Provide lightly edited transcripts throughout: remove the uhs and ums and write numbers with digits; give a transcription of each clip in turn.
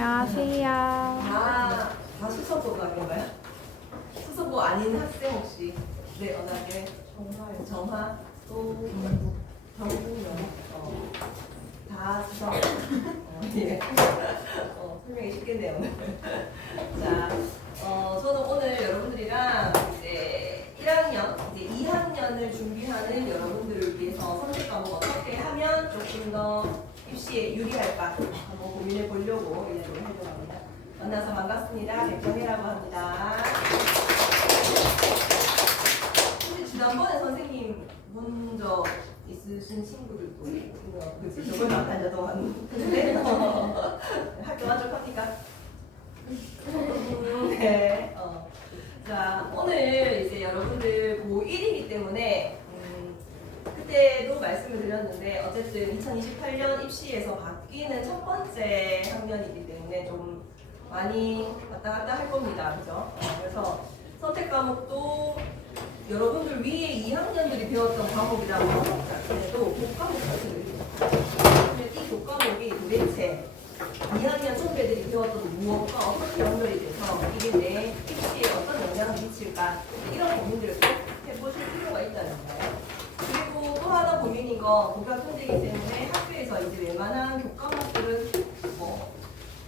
안녕하세요. 다 수석고 학교인가요? 수석고 아닌 학생 혹시? 네, 어느 학교에? 정화, 또 경북, 다 수석. 예. 설명이 쉽겠네요, 오늘. 자, 저는 오늘 여러분들이랑 이제 1학년, 이제 2학년을 준비하는 여러분들을 위해서 선택 과목 어떻게 하면 조금 더 입시에 유리할까 한번 고민해 보려고 이야기를 하려고 합니다. 만나서 반갑습니다. 백정혜라고 합니다. 혹시 지난번에 선생님 본 적 있으신 친구들도 그치? 저번에 안 다녀도 왔는데 학교 만족합니까? 네. 자, 오늘 이제 여러분들 고1이기 때문에 그때도 말씀을 드렸는데 어쨌든 2028년 입시에서 바뀌는 첫 번째 학년이기 때문에 좀 많이 왔다 갔다 할 겁니다. 그죠? 그래서 선택 과목도 여러분들 위에 2학년들이 배웠던 과목이랑 과목 자체도 교과목 자체를 이 교과목이 도대체 2학년 선배들이 배웠던 무엇과 어떻게 연결이 돼서 이게 내 입시에 어떤 영향을 미칠까 이런 고민들을 꼭 해보실 필요가 있다는 거예요. 그리고 또 하나 고민인 거 고교학 통제이기 때문에 학교에서 이제 웬만한 교과목들은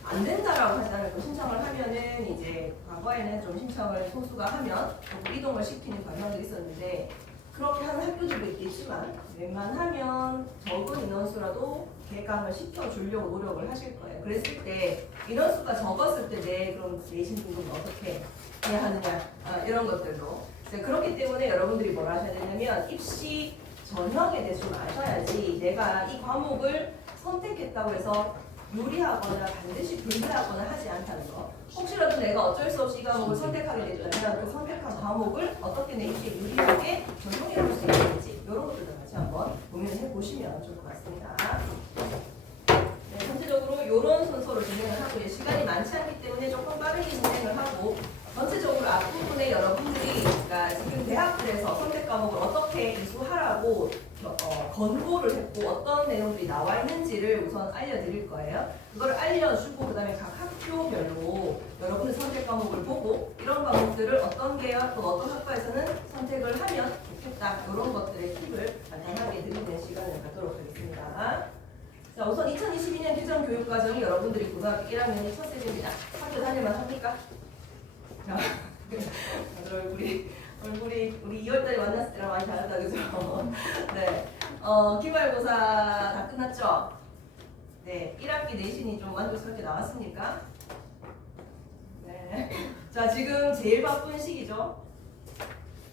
안 된다라고 하잖아요. 신청을 하면은 이제 과거에는 좀 신청을 소수가 하면 이동을 시키는 과정도 있었는데 그렇게 하는 학교들도 있겠지만 웬만하면 적은 인원수라도 개강을 시켜주려고 노력을 하실 거예요. 그랬을 때 인원수가 적었을 때 내 그런 내신 등급을 어떻게 해야 하느냐 이런 것들도 그렇기 때문에 여러분들이 뭘 하셔야 되냐면 입시 전형에 대해서 좀 아셔야지 내가 이 과목을 선택했다고 해서 유리하거나 반드시 불리하거나 하지 않다는 거. 혹시라도 내가 어쩔 수 없이 이 과목을 선택하게 됐다면 그 선택한 과목을 어떻게 내 입시에 유리하게 적용해 볼 수 있는지 이런 것들도 같이 한번 고민을 해보시면 좋을 것 같습니다. 네, 전체적으로 이런 순서로 진행을 하고 시간이 많지 않기 때문에 조금 빠르게 진행을 하고 전체적으로 앞부분에 여러분들이 그러니까 지금 대학들에서 선택 과목을 어떻게 이수하라고 권고를 했고 어떤 내용들이 나와 있는지를 우선 알려드릴 거예요. 그걸 알려주고 그 다음에 각 학교별로 여러분의 선택 과목을 보고 이런 과목들을 어떤 계열 또 어떤 학과에서는 선택을 하면 좋겠다 이런 것들의 팁을 간단하게 드리는 시간을 갖도록 하겠습니다. 자, 우선 2022년 개정 교육과정이 여러분들이 고등학교 1학년이 첫 세대입니다. 학교 다닐만 합니까? 자, 얼굴이 우리 2월달에 만났을 때랑 많이 다르다 그죠? 네, 기말고사 다 끝났죠? 네, 1학기 내신이 좀 만족스럽게 나왔습니까? 네, 자 지금 제일 바쁜 시기죠?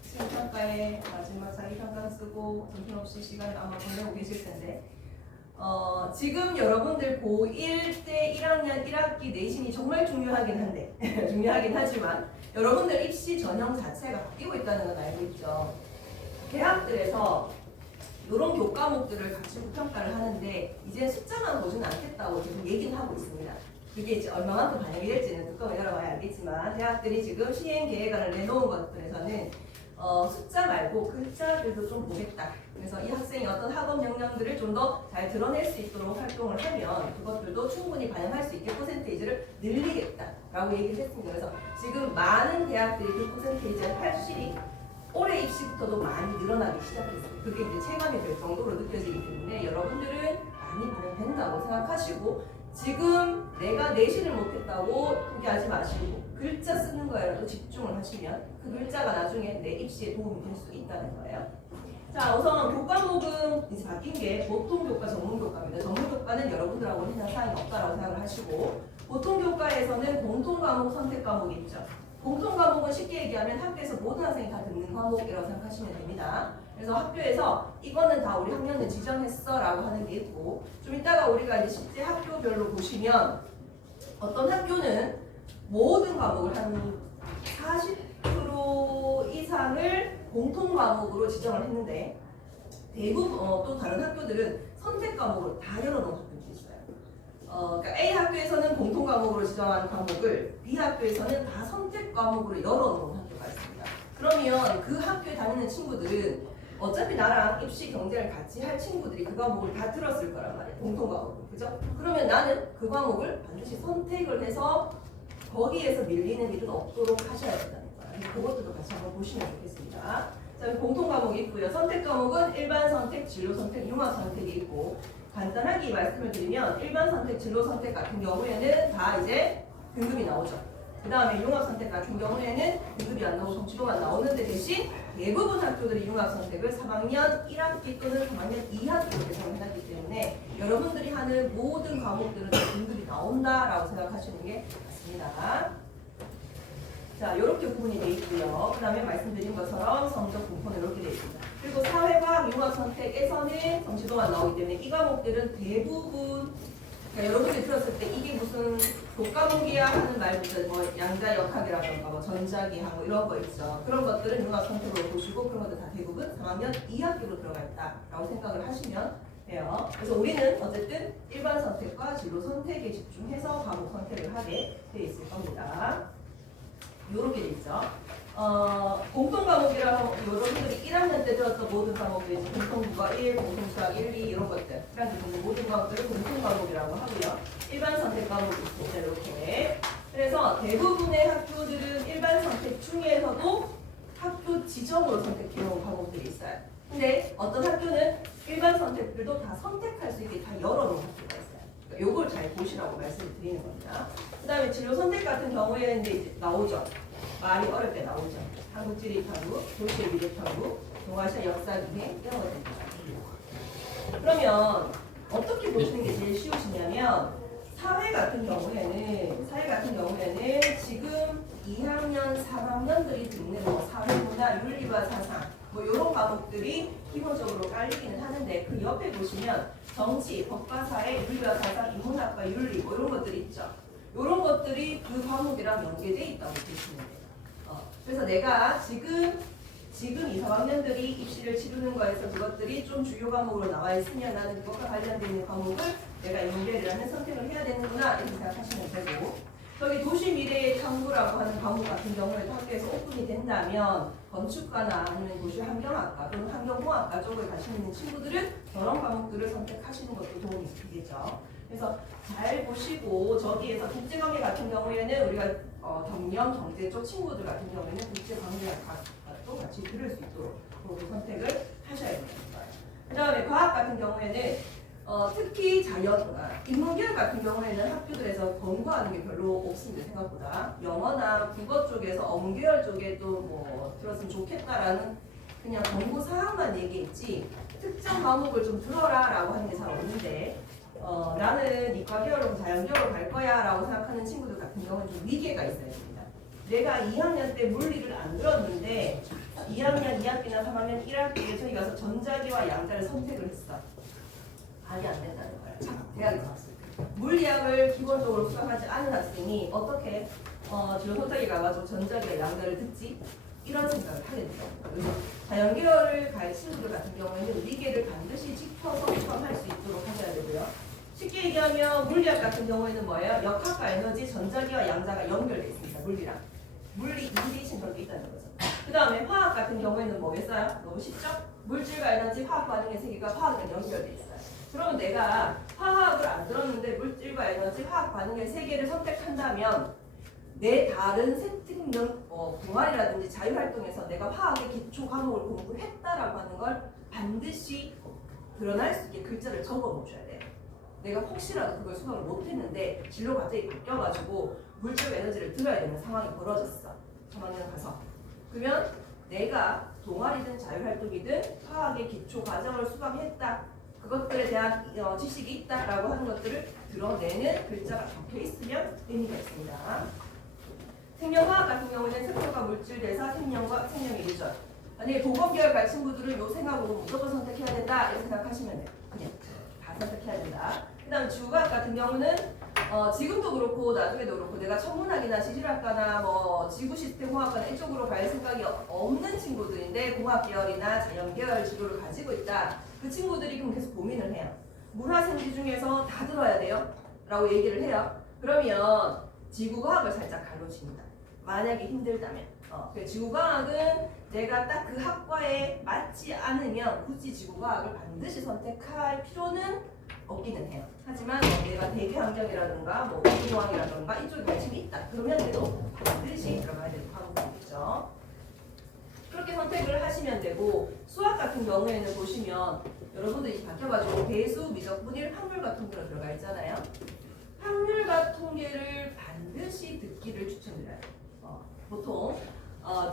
시험평가에 마지막 자기평가 쓰고 정신없이 시간을 아마 보내고 계실 텐데 지금 여러분들 고1 때 1학년 1학기 내신이 정말 중요하긴 한데 중요하긴 하지만 여러분들 입시 전형 자체가 바뀌고 있다는 건 알고 있죠. 대학들에서 이런 교과목들을 가지고 평가를 하는데 이제 숫자만 보지는 않겠다고 지금 얘기는 하고 있습니다. 그게 이제 얼마만큼 반영이 될지는 뚜껑을 열어봐야 알겠지만 대학들이 지금 시행 계획안을 내놓은 것들에서는 숫자 말고 글자들도 좀 보겠다. 그래서 이 학생이 어떤 학업 역량들을 좀 더 잘 드러낼 수 있도록 활동을 하면 그것들도 충분히 반영할 수 있게 퍼센테이지를 늘리겠다라고 얘기를 했습니다. 그래서 지금 많은 대학들이 그 퍼센테이지의 확실히 올해 입시부터도 많이 늘어나기 시작했어요. 그게 이제 체감이 될 정도로 느껴지기 때문에 여러분들은 많이 반영된다고 생각하시고 지금 내가 내신을 못했다고 포기하지 마시고 글자 쓰는 거에라도 집중을 하시면 그 글자가 나중에 내 입시에 도움이 될 수 있다는 거예요. 자, 우선 교과목은 이제 바뀐 게 보통 교과, 전문 교과입니다. 전문 교과는 여러분들하고는 해당 사항이 없다라고 생각을 하시고 보통 교과에서는 공통 과목, 선택 과목이 있죠. 공통 과목은 쉽게 얘기하면 학교에서 모든 학생이 다 듣는 과목이라고 생각하시면 됩니다. 그래서 학교에서 이거는 다 우리 학년은 지정했어 라고 하는 게 있고 좀 이따가 우리가 이제 실제 학교별로 보시면 어떤 학교는 모든 과목을 한 40% 이상을 공통 과목으로 지정을 했는데 대부분 또 다른 학교들은 선택 과목으로 다 열어놓은 학교도 있어요. 그러니까 A 학교에서는 공통 과목으로 지정한 과목을 B 학교에서는 다 선택 과목으로 열어놓은 학교가 있습니다. 그러면 그 학교에 다니는 친구들은 어차피 나랑 입시 경쟁을 같이 할 친구들이 그 과목을 다 들었을 거란 말이야. 공통 과목을. 그죠? 그러면 나는 그 과목을 반드시 선택을 해서 거기에서 밀리는 일은 없도록 하셔야 된다는 거야. 그래서 그것도 같이 한번 보시면 좋겠습니다. 자, 공통 과목이 있고요. 선택 과목은 일반 선택, 진로 선택, 융합 선택이 있고 간단하게 말씀을 드리면 일반 선택, 진로 선택 같은 경우에는 다 이제 등급이 나오죠. 그 다음에 융합 선택 같은 경우에는 등급이 안 나오고 성취도만 나오는데 대신 대부분 학교들이 융합 선택을 3학년 1학기 또는 3학년 2학기로 배정해놨기 때문에 여러분들이 하는 모든 과목들은 등급이 나온다라고 생각하시는 게 맞습니다. 자, 이렇게 구분이 되어 있고요. 그 다음에 말씀드린 것처럼 성적 분포는 이렇게 되어 있습니다. 그리고 사회과학 융합 선택에서는 성취도만 나오기 때문에 이 과목들은 대부분 그러니까 여러분들이 들었을 때 이게 무슨 독과목이야 하는 말부터 뭐 양자역학이라던가 뭐 전자기학 뭐 이런 거 있죠. 그런 것들은 융합 선택으로 보시고 그런 것들 다 대부분 3학년 2학기로 들어가 있다라고 생각을 하시면 돼요. 그래서 우리는 어쨌든 일반 선택과 진로 선택에 집중해서 과목 선택을 하게 돼 있을 겁니다. 요렇게 돼 있죠. 공통 과목이라고 여러분들이 1학년 때 들었던 모든 과목들 이제 공통국어 1, 공통수학 1, 2 이런 것들 1학년 때 모든 과목들을 공통 과목이라고 하고요. 일반 선택 과목이 있습니다. 이렇게. 그래서 대부분의 학교들은 일반 선택 중에서도 학교 지정으로 선택해놓은 과목들이 있어요. 근데 어떤 학교는 일반 선택들도 다 선택할 수 있게 다 열어놓은 학교가 있어요. 그러니까 요걸 잘 보시라고 말씀을 드리는 겁니다. 그 다음에 진로 선택 같은 경우에는 이제 나오죠. 말이 어릴 때 나오죠. 한국지리탐구, 도시의 미래탐구, 동아시아 역사기행 이런 것들입니다. 그러면 어떻게 보시는 게 제일 쉬우시냐면 사회 같은 경우에는 지금 2학년, 3학년들이 듣는 뭐 사회문화, 윤리와 사상 뭐 이런 과목들이 기본적으로 깔리기는 하는데 그 옆에 보시면 정치, 법과 사회, 윤리와 사상, 인문학과 윤리 뭐 이런 것들이 있죠. 이런 것들이 그 과목이랑 연계되어 있다고 보시면 돼요. 그래서 내가 지금 2, 3학년들이 입시를 치르는 거에서 그것들이 좀 주요 과목으로 나와 있으면 나는 그것과 관련되어 있는 과목을 내가 연계를 하는 선택을 해야 되는구나 이렇게 생각하시면 되고 저기 도시미래의 탐구라고 하는 과목 같은 경우에도 학교에서 오픈이 된다면 건축과나 아니면 도시 환경학과 또는 환경공학과 쪽을 가시는 친구들은 저런 과목들을 선택하시는 것도 도움이 되겠죠. 그래서 잘 보시고 저기에서 국제관계 같은 경우에는 우리가 경영, 경제 쪽 친구들 같은 경우에는 국제관계학도 같이 들을 수 있도록 그렇게 선택을 하셔야 됩니다. 그 다음에 과학 같은 경우에는 특히 인문계열 같은 경우에는 학교들에서 권고하는 게 별로 없습니다. 생각보다 영어나 국어 쪽에서 어문계열 쪽에도 뭐 들었으면 좋겠다라는 그냥 권고 사항만 얘기했지 특정 과목을 좀 들어라 라고 하는 게 잘 없는데 나는 이과 계열로 자연계열로 갈 거야 라고 생각하는 친구들 같은 경우는 좀 위계가 있어야 됩니다. 내가 2학년 때 물리를 안 들었는데 2학년 2학기나 3학년 1학기에 저희 가서 전자기와 양자를 선택을 했어. 말이 안 된다는 거야. 대학에 나왔을 때. 물리학을 기본적으로 수강하지 않은 학생이 어떻게 진로 선택에 가가지고 전자기와 양자를 듣지? 이런 생각을 하게 돼요. 그래서 자연계열을 갈 친구들 같은 경우에는 위계를 반드시 짚어서 수강할 수 있도록 하셔야 되고요. 쉽게 얘기하면 물리학 같은 경우에는 뭐예요? 역학과 에너지, 전자기와 양자가 연결되어 있습니다. 물리랑. 물리 2대 신경이 있다는 거죠. 그 다음에 화학 같은 경우에는 뭐겠어요? 너무 쉽죠? 물질과 에너지, 화학 반응의 세계가 화학이랑 연결되어 있어요. 그러면 내가 화학을 안 들었는데 물질과 에너지, 화학 반응의 세계를 선택한다면 내 다른 생특명 동아리라든지 자유활동에서 내가 화학의 기초 과목을 공부했다라고 하는 걸 반드시 드러날 수 있게 글자를 적어 놓으셔야 돼요. 내가 혹시라도 그걸 수강을 못했는데 진로가 갑자기 바뀌어가지고 물질 에너지를 들어야 되는 상황이 벌어졌어. 3학년 가서. 그러면 내가 동아리든 자유활동이든 화학의 기초 과정을 수강했다. 그것들에 대한 지식이 있다라고 하는 것들을 드러내는 글자가 적혀 있으면 의미가 있습니다. 생명과학 같은 경우는 세포가 물질 대사 생명과 생명의 유전. 만약에 보건계열 갈 친구들은 요 생각으로 무조건 선택해야 된다 이렇게 생각하시면 돼요. 그냥 다 선택해야 된다. 그 다음 지구과학 같은 경우는 지금도 그렇고 나중에도 그렇고 내가 천문학이나 지질학과나 뭐 지구시스템공학과나 이쪽으로 갈 생각이 없는 친구들인데 공학계열이나 자연계열 진로를 가지고 있다. 그 친구들이 그럼 계속 고민을 해요. 문화생지 중에서 다 들어야 돼요? 라고 얘기를 해요. 그러면 지구과학을 살짝 가로칩니다. 만약에 힘들다면. 지구과학은 내가 딱 그 학과에 맞지 않으면 굳이 지구과학을 반드시 선택할 필요는 없기는 해요. 하지만 내가 대기 환경이라든가 뭐 우주공학이라든가 이쪽에 관심이 있다. 그러면 그래도 반드시 들어가야 되는 과목이겠죠. 그렇게 선택을 하시면 되고, 수학 같은 경우에는 보시면 여러분들이 바뀌어가지고 배수, 미적분일, 확률과 통계로 들어가 있잖아요. 확률과 통계를 반드시 듣기를 추천드려요. 보통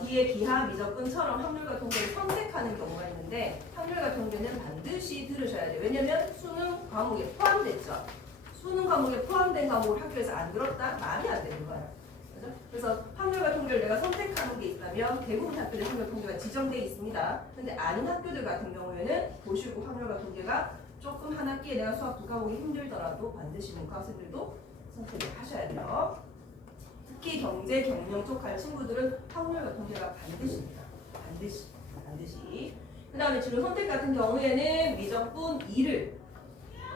뒤에 기하, 미적분처럼 확률과 통계를 선택하는 경우가 있는데, 확률과 통계는 반드시 들으셔야 돼요. 왜냐면 수능 과목에 포함됐죠. 수능 과목에 포함된 과목을 학교에서 안 들었다? 말이 안 되는 거예요. 그죠? 그래서 확률과 통계를 내가 선택하는 게 있다면 대부분 학교들 확률 통계가 지정되어 있습니다. 근데 아닌 학교들 같은 경우에는 보시고 확률과 통계가 조금 한 학기에 내가 수학 두 과목이 힘들더라도 반드시 문과 학생들도 선택을 하셔야 돼요. 특히 경제, 경영 쪽 갈 친구들은 확률과 통계가 반드시입니다. 반드시. 그 다음에 진로 선택 같은 경우에는 미적분 2를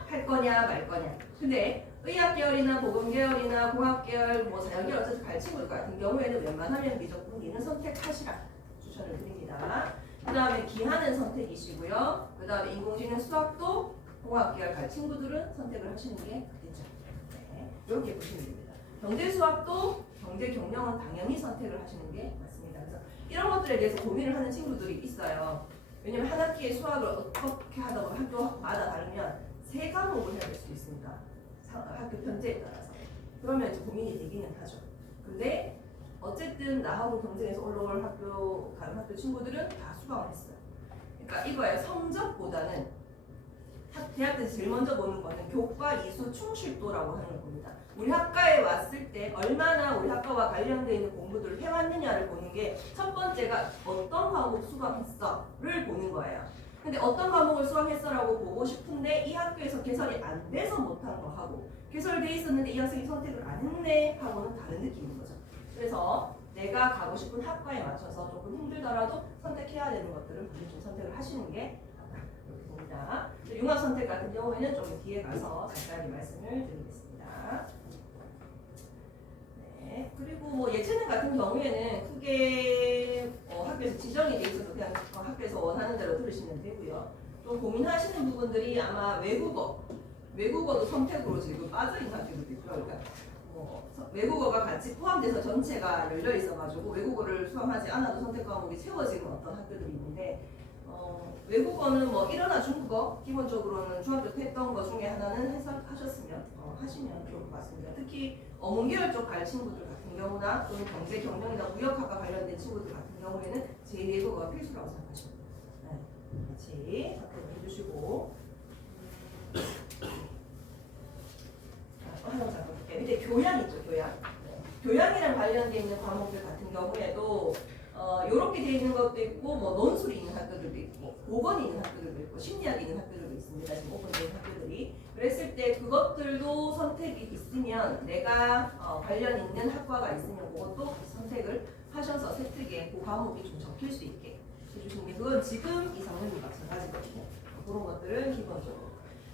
할 거냐 말 거냐. 근데 의학 계열이나 보건 계열이나 공학 계열, 뭐 자연 계열 어쨌든 갈 친구들 같은 경우에는 웬만하면 미적분 2는 선택하시라 추천을 드립니다. 그 다음에 기하는 선택이시고요. 그 다음에 인공지능 수학도 공학 계열 갈 친구들은 선택을 하시는 게 되죠. 네, 이렇게 보시면 됩니다. 경제 수학도 경제 경영은 당연히 선택을 하시는 게 맞습니다. 그래서 이런 것들에 대해서 고민을 하는 친구들이 있어요. 왜냐면 한 학기에 수학을 어떻게 하다 보면 학교마다 다르면 3과목을 해야 될 수도 있습니다. 학교 편제에 따라서. 그러면 이제 고민이 되기는 하죠. 근데 어쨌든 나하고 경쟁에서 올라올 가는 학교 친구들은 다 수강을 했어요. 그러니까 이거예요. 성적보다는 대학 때서 제일 먼저 보는 거는 교과 이수 충실도라고 하는 걸 봅니다. 우리 학과에 왔을 때 얼마나 우리 학과와 관련되어 있는 공부들을 해왔느냐를 보는 게 첫 번째가 어떤 과목 수강했어를 보는 거예요. 근데 어떤 과목을 수강했어라고 보고 싶은데 이 학교에서 개설이 안 돼서 못한 거 하고 개설돼 있었는데 이 학생이 선택을 안 했네 하고는 다른 느낌인 거죠. 그래서 내가 가고 싶은 학과에 맞춰서 조금 힘들더라도 선택해야 되는 것들은 반드시 선택을 하시는 게 맞다. 융합 선택 같은 경우에는 좀 뒤에 가서 자세하게 말씀을 드리겠습니다. 네, 그리고 뭐 예체능 같은 경우에는 크게 학교에서 지정이 돼 있어서 그냥 학교에서 원하는 대로 들으시면 되고요. 좀 고민하시는 부분들이 아마 외국어도 선택으로 지금 빠져있는 학교들도 있고요. 그러니까 외국어가 같이 포함돼서 전체가 열려 있어가지고 외국어를 수강하지 않아도 선택 과목이 채워지는 어떤 학교들이 있는데 외국어는 뭐 일어나 중국어 기본적으로는 중학교 때 했던 것 중에 하나는 해석하셨으면 하시면 좋을 것 같습니다. 특히 어문계열 쪽 갈 친구들 같은 경우나 또는 경제 경영이나 무역학과 관련된 친구들 같은 경우에는 제2외국어가 필수라고 생각하시면 됩니다. 네, 같이 선택을 해주시고 하나 잠깐 볼게요. 밑에 교양 있죠, 교양. 교양이랑 관련되어 있는 과목들 같은 경우에도 이렇게 되어 있는 것도 있고 뭐 논술이 있는 학교들도 있고 보건이 있는 학교들도 있고 심리학이 있는 학교들도 있습니다. 지금 오픈된 학교들이. 그랬을 때 그것들도 선택이 있으면 내가 관련 있는 학과가 있으면 그것도 선택을 하셔서 세특에 그 과목이 좀 적힐 수 있게 해주시는 게 그건 지금 이상훈이 마찬가지거든요. 그런 것들은 기본적으로.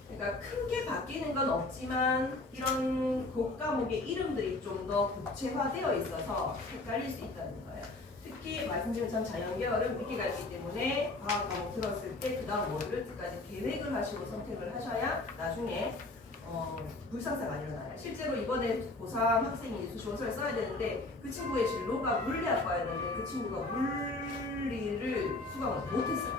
그러니까 크게 바뀌는 건 없지만 이런 교과목의 이름들이 좀 더 구체화되어 있어서 헷갈릴 수 있다는 거예요. 특히 말씀드린 전 자연계열은 위기가 있기 때문에 과학 과목 들었을 때 그 다음 월요일까지 계획을 하시고 선택을 하셔야 나중에 불상사가 안 일어나요. 실제로 이번에 고3 학생이 수시원서를 써야 되는데 그 친구의 진로가 물리학과였는데 그 친구가 물리를 수강을 못했어요.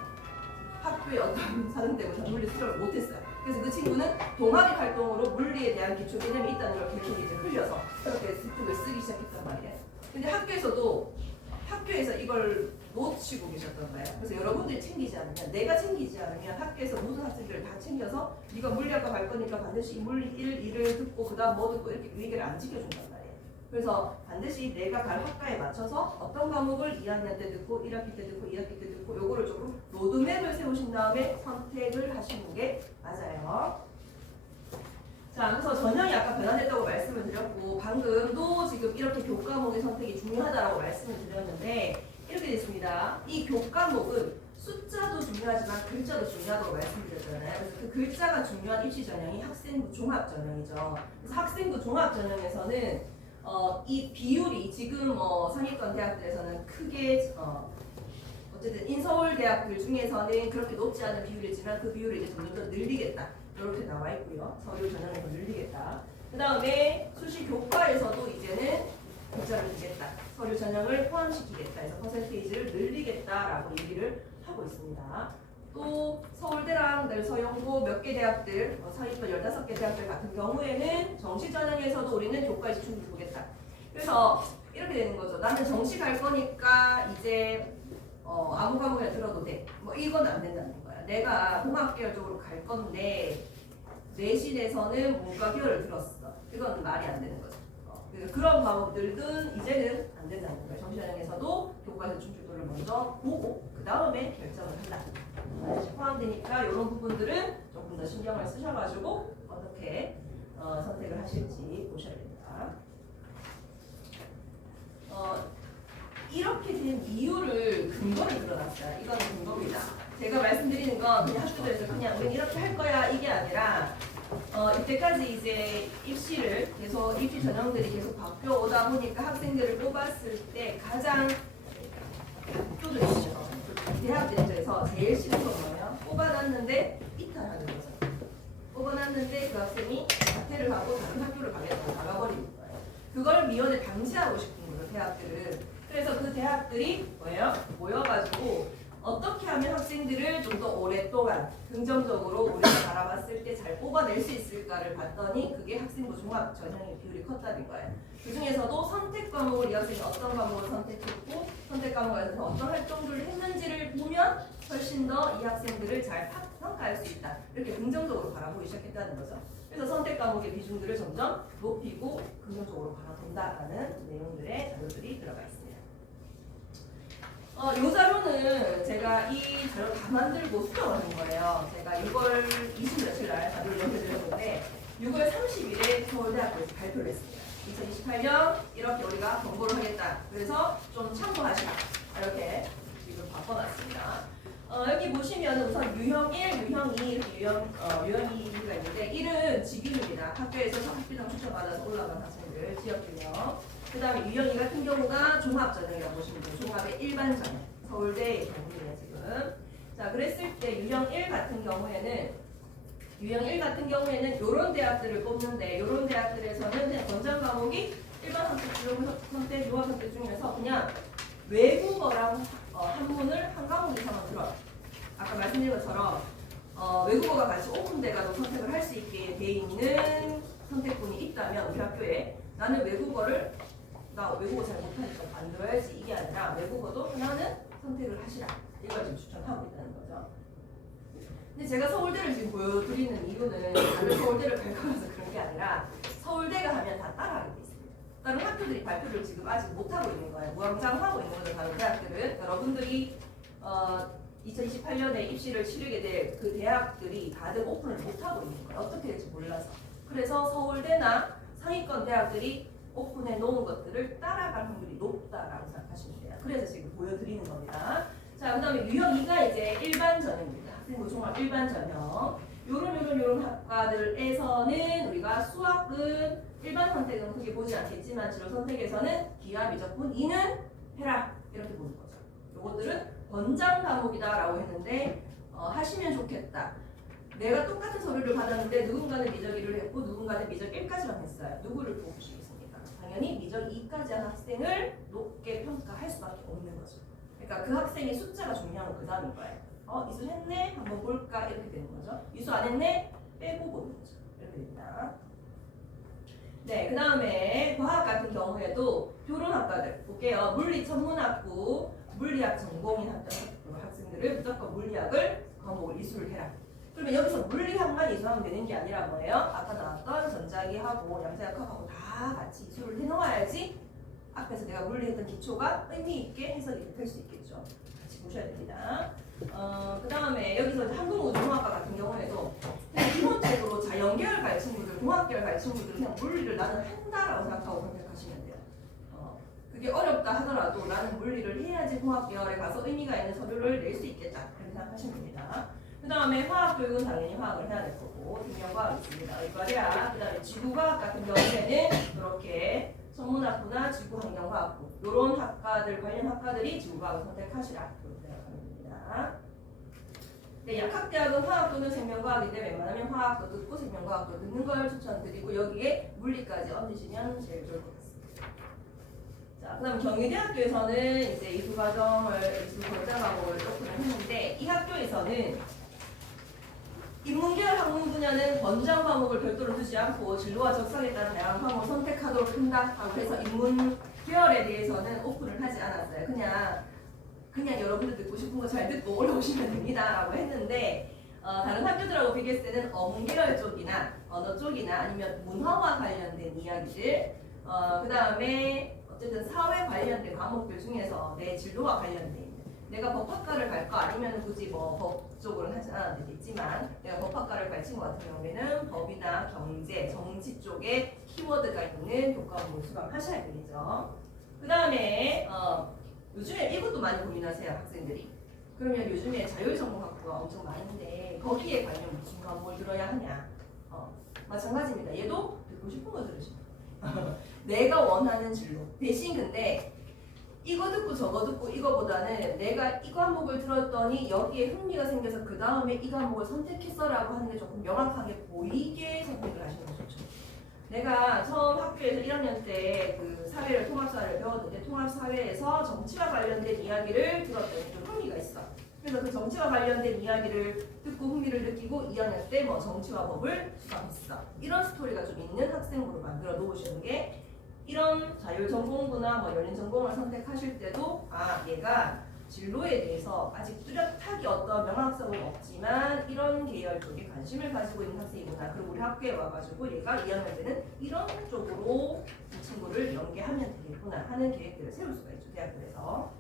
학교에 어떤 사정 때문에 물리 수강을 못했어요. 그래서 그 친구는 동아리 활동으로 물리에 대한 기초 개념이 있다는 걸 계속 이제 흘려서 그렇게 습득을 쓰기 시작했단 말이에요. 근데 학교에서 이걸 놓치고 계셨던 거예요. 그래서 여러분들이 챙기지 않으면, 내가 챙기지 않으면 학교에서 모든 학생들을 다 챙겨서 네가 물리학과 갈 거니까 반드시 이 물리 1, 2를 듣고 그 다음 뭐 듣고 이렇게 위계를 안 지켜준단 말이에요. 그래서 반드시 내가 갈 학과에 맞춰서 어떤 과목을 2학년 때 듣고 1학기 때 듣고 2학기 때 듣고 요거를 조금 로드맵을 세우신 다음에 선택을 하시는 게 맞아요. 자, 그래서 전형이 아까 변화됐다고 말씀을 드렸고 방금도 지금 이렇게 교과목의 선택이 중요하다고 말씀을 드렸는데 이렇게 됐습니다. 이 교과목은 숫자도 중요하지만 글자도 중요하다고 말씀드렸잖아요. 그래서 그 글자가 중요한 입시 전형이 학생부 종합 전형이죠. 그래서 학생부 종합 전형에서는 이 비율이 지금 상위권 대학들에서는 크게 어쨌든 인서울 대학들 중에서는 그렇게 높지 않은 비율이지만 그 비율을 이제 점점 더 늘리겠다. 이렇게 나와 있고요. 서류 전형을 더 늘리겠다. 그 다음에 수시 교과에서도 이제는 문자를 주겠다. 서류 전형을 포함시키겠다. 해서 퍼센테이지를 늘리겠다라고 얘기를 하고 있습니다. 또 서울대랑 서영고 몇 개 대학들, 상위권 15개 대학들 같은 경우에는 정시 전형에서도 우리는 교과에서 충분히 보겠다. 그래서 이렇게 되는 거죠. 나는 정시 갈 거니까 이제 아무 과목이나 들어도 돼. 뭐 이건 안 된다는 거야. 내가 공학계열 쪽으로 갈 건데 내신에서는 문과 계열을 들었어. 이건 말이 안 되는 거죠. 그런 과목들은 이제는 안 된다는 거예요. 정시 전형에서도 교과에서 충족도를 먼저 보고 그 다음에 결정을 한다. 포함되니까 이런 부분들은 조금 더 신경을 쓰셔가지고 어떻게 선택을 하실지 보셔야 됩니다. 이렇게 된 이유를 근거를 들어놨어요. 이거는 근거입니다. 제가 말씀드리는 건 그냥 학교들에서 그냥 우린 이렇게 할 거야 이게 아니라 이때까지 이제 입시를 계속 입시 전형들이 계속 바뀌어 오다 보니까 학생들을 뽑았을 때 가장 학교들이죠. 대학들에서 제일 싫은 건 뭐예요? 뽑아놨는데 이탈하는 거죠. 뽑아놨는데 그 학생이 자퇴를 하고 다른 학교를 가겠다고 나가버리는 거예요. 그걸 미연에 방지하고 싶은 거죠, 대학들은. 그래서 그 대학들이 뭐예요? 모여가지고 어떻게 하면 학생들을 좀 더 오랫동안 긍정적으로 우리가 바라봤을 때 잘 뽑아낼 수 있을까를 봤더니 그게 학생부 종합 전형의 비율이 컸다는 거예요. 그 중에서도 선택 과목을 이 학생이 어떤 과목을 선택했고 선택 과목에서 어떤 활동들을 했는지를 보면 훨씬 더 이 학생들을 잘 평가할 수 있다. 이렇게 긍정적으로 바라보기 시작했다는 거죠. 그래서 선택 과목의 비중들을 점점 높이고 긍정적으로 바라본다라는 내용들의 자료들이 들어가 있습니다. 이 자료는 제가 이 자료 다 만들고 수정하는 거예요. 제가 6월 20 며칠 날 자료를 연결드렸는데 6월 30일에 서울대학교에서 발표를 했습니다. 2028년 이렇게 우리가 공부를 하겠다. 그래서 좀 참고하시라. 이렇게 지금 바꿔놨습니다. 여기 보시면 우선 유형 1, 유형 2 이렇게 유형 2가 있는데 1은 직유입니다. 학교에서 학비당 추천받아서 올라간 학생들 지역규명. 그 다음에 유형 2 같은 경우가 종합전형이라고 보시면 돼요. 종합의 일반 전형. 서울대의 경우네요, 지금. 자, 그랬을 때 유형 1 같은 경우에는 이런 대학들을 뽑는데 이런 대학들에서는 그냥 권장 과목이 일반 선택, 유학 선택 중에서 그냥 외국어랑 한문을 한 과목 이상은 들어요. 아까 말씀드린 것처럼 외국어가 같이 오픈돼가지고 선택을 할 수 있게 돼 있는 선택군이 있다면 우리 학교에 나는 나 외국어 잘 못하니까 안 들어야지 이게 아니라 외국어도 하나는 선택을 하시라. 이걸 지금 추천하고 있다는 거죠. 근데 제가 서울대를 지금 보여드리는 이유는 다른 서울대를 갈 거라서 그런 게 아니라 서울대가 하면 다 따라하게 돼 있습니다. 다른 학교들이 발표를 지금 아직 못하고 있는 거예요. 무함장하고 있는 거죠. 다른 대학들은. 여러분들이 2028년에 입시를 치르게 될 그 대학들이 다들 오픈을 못하고 있는 거예요. 어떻게 될지 몰라서. 그래서 서울대나 상위권 대학들이 오픈해 놓은 것들을 따라갈 확률이 높다라고 생각하시면 돼요. 그래서 지금 보여드리는 겁니다. 자, 그 다음에 유형 2가 이제 일반 전형입니다. 학생부 종합 일반 전형. 요런 학과들에서는 우리가 수학은 일반 선택은 크게 보지 않겠지만 진로 선택에서는 기하 미적분 2는 해라. 이렇게 보는 거죠. 요것들은 권장 과목이다라고 했는데 하시면 좋겠다. 내가 똑같은 서류를 받았는데 누군가는 미적 1을 했고 누군가는 미적 1까지만 했어요. 누구를 뽑으시겠습니까? 당연히 미적 2까지 한 학생을 높게 평가할 수밖에 없는 거죠. 그러니까 그 학생의 숫자가 중요한 건 그 다음인 거예요. 이수 했네? 한번 볼까? 이렇게 되는 거죠. 이수 안 했네? 빼고 보는 거죠. 이렇게 됩니다. 네, 그 다음에 과학 같은 경우에도 교론학과들 볼게요. 물리 천문학부, 물리학 전공인 학생들을 무조건 물리학을 과목을 이수를 해라. 그러면 여기서 물리학만 이수하면 되는 게 아니라 뭐예요? 아까 나왔던 전자기하고 양자역학하고 다 같이 이수를 해놓아야지 앞에서 내가 물리했던 기초가 의미 있게 해석이 될 수 있겠죠. 같이 보셔야 됩니다. 그 다음에 여기서 항공우주공학과 같은 경우에도 그냥 기본적으로 자연계열 갈 친구들, 공학계열 갈 친구들은 그냥 물리를 나는 한다라고 생각하고 선택하시면 돼요. 그게 어렵다 하더라도 나는 물리를 해야지 공학계열에 가서 의미가 있는 서류를 낼 수 있겠다. 그렇게 생각하시면 됩니다. 그 다음에 화학교육은 당연히 화학을 해야 될 거고, 등력과학이 있습니다. 의과대학, 그 다음에 지구과학 같은 경우에는 이렇게 천문학부나 지구환경과학부 이런 학과들 관련 학과들이 지구과학을 선택하시라 이렇게 생각하면 됩니다. 네, 약학대학은 화학 또는 생명과학인데 웬만하면 화학도 듣고 생명과학도 듣는 걸 추천드리고 여기에 물리까지 얹으시면 제일 좋을 것 같습니다. 자, 그다음 경희대학교에서는 이제 이수 과정을 이수 결자 과목을 오픈을 했는데 이 학교에서는 인문계열 학문 분야는 권장 과목을 별도로 두지 않고 진로와 적성에 따른 다양한 과목을 선택하도록 한다고 해서 인문계열에 대해서는 오픈을 하지 않았어요. 그냥 여러분들 듣고 싶은 거 잘 듣고 올라오시면 됩니다라고 했는데 다른 학교들하고 비교했을 때는 어문계열 쪽이나 언어 쪽이나 아니면 문화와 관련된 이야기들 그 다음에 어쨌든 사회 관련된 과목들 중에서 내 진로와 관련된 내가 법학과를 갈까 아니면 굳이 뭐 법 쪽으로는 하지 않아도 되겠지만 내가 법학과를 갈 친구 같은 경우에는 법이나 경제, 정치 쪽에 키워드가 있는 교과목을 수강하셔야 되겠죠. 그 다음에 요즘에 이것도 많이 고민하세요 학생들이. 그러면 요즘에 자율전공학부가 엄청 많은데 거기에 관련 무슨 과목을 들어야 하냐. 마찬가지입니다. 얘도 듣고 싶은 거 들으시면 내가 원하는 진로. 대신 근데 이거 듣고 저거 듣고 이거보다는 내가 이 과목을 들었더니 여기에 흥미가 생겨서 그 다음에 이 과목을 선택했어라고 하는 게 조금 명확하게 보이게 선택을 하시는 게 좋죠. 내가 처음 학교에서 1학년 때 그 사회를 통합사를 배웠는데 통합사회에서 정치와 관련된 이야기를 들었더니 좀 흥미가 있어. 그래서 그 정치와 관련된 이야기를 듣고 흥미를 느끼고 2학년 때 뭐 정치와 법을 수강했어. 이런 스토리가 좀 있는 학생으로 만들어 놓으시는 게 이런 자율전공부나 뭐 열린전공을 선택하실 때도 얘가 진로에 대해서 아직 뚜렷하게 어떤 명확성은 없지만 이런 계열 쪽에 관심을 가지고 있는 학생이구나. 그리고 우리 학교에 와가지고 얘가 2학년 때는 이런 쪽으로 이 친구를 연계하면 되겠구나 하는 계획들을 세울 수가 있죠. 대학교에서.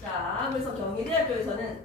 자, 그래서 경희대학교에서는